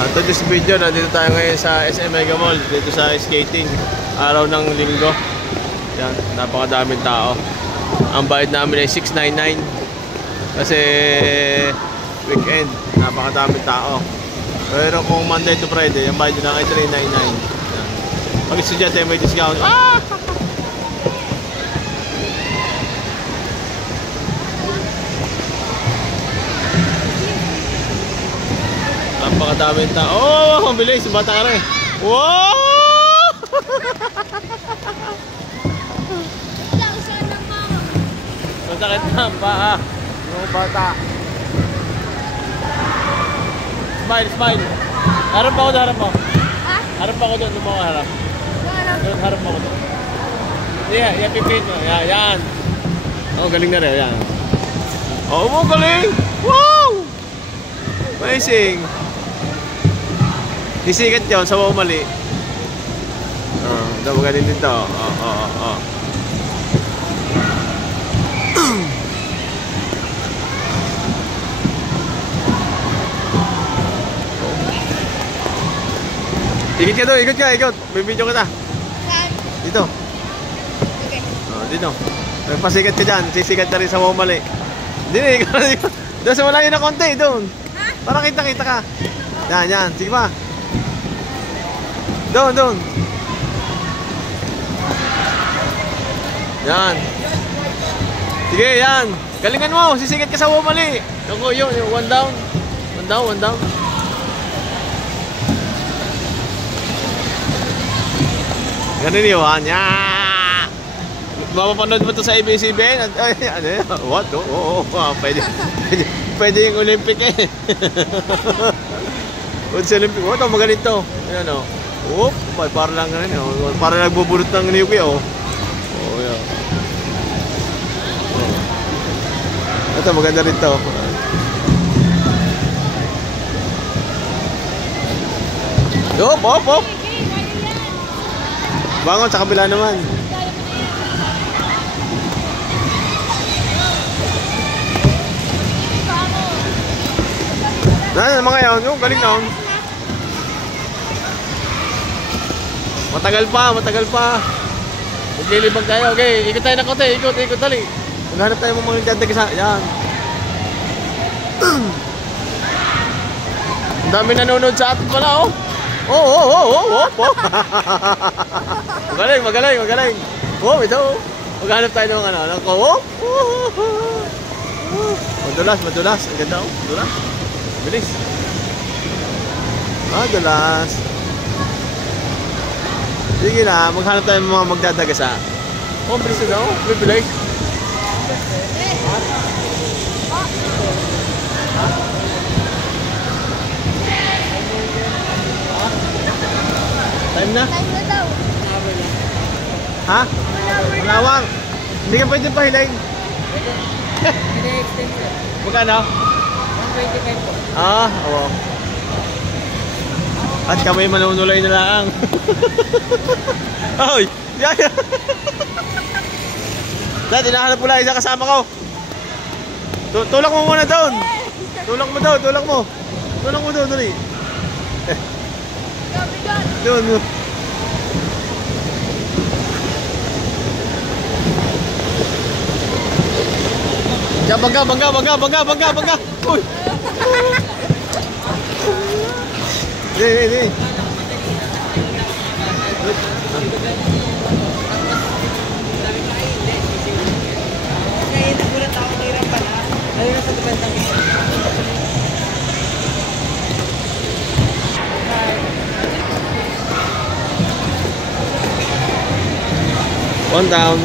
To this video, nandito tayo ngayon sa SM Mega Mall, dito sa skating, araw ng linggo. Yan, napakadaming tao. Ang bayad namin ay $6.99 kasi weekend, napakadaming tao. Pero kung Monday to Friday, ang bayad na ay $3.99. Pag estudyante may discount. Napakadaming tao. Oh, ang bilis, bata ka rin. Wow! Masakit na ang paa. Yung bata. Smile, smile. Harap ako doon, harap mo. Harap ako doon, lumaw ka harap. Harap ako doon. Yeah, yan, pipit mo. Yan. Oh, galing na rin, yan. Oh, galing! Wow! Amazing! Sisikat yun, sa mga mali. Ito, magaling dito. Ikot ka doon, ikot. Bibidyo kita. Dito. Okay. Dito. Pasikat ka dyan, sisikat na rin sa mga mali. Dito, ikot. Doon sa malayo na konti, doon. Para kita ka. Yan. Sige pa. Doon. Yan. Sige, yan. Galingan mo, sisikat ka sa mali. Yun, one down. Ganun yun. Yan. Mapapanood mo to sa ABS-CBN. Ano yun? What? Oo. Pwede yung Olympic eh. Sa Olympic. Ito, magaling to. Ayan o. Oop, para lang ganun eh. Para nagbubulot ng niyuki oh. Yan. Ito, maganda rin to. Op. Bangon sa kabila naman. Mga yun, yung galing na yun. Matagal pa. Maglilibag tayo. Okay, ikot tayo ng konti. Ikot, dali. Maghanap tayo mga dadagisa. Yan. Ang dami nanonood sa atin pala, oh. Magaling. Oh, ito. Maghanap tayo ng ano. Madulas. Ang ganda, oh. Madulas. Bilis. Madulas. Sige na, maghanap tayo ng mga magdadagasa. Oh, bilis na daw. Bibilis. Time na? Time na daw. Ha? Malawang. Hindi ka pwede pahilain. Hindi extension. Magkano? 125 po. Oo. At kami manunulay na lang. Hoy! Dad, hinahanap ko lang isa kasama ko. Tulak mo muna doon. Tulak mo doon, dali. Doon. Ya, bangga. Uy. Di. One down.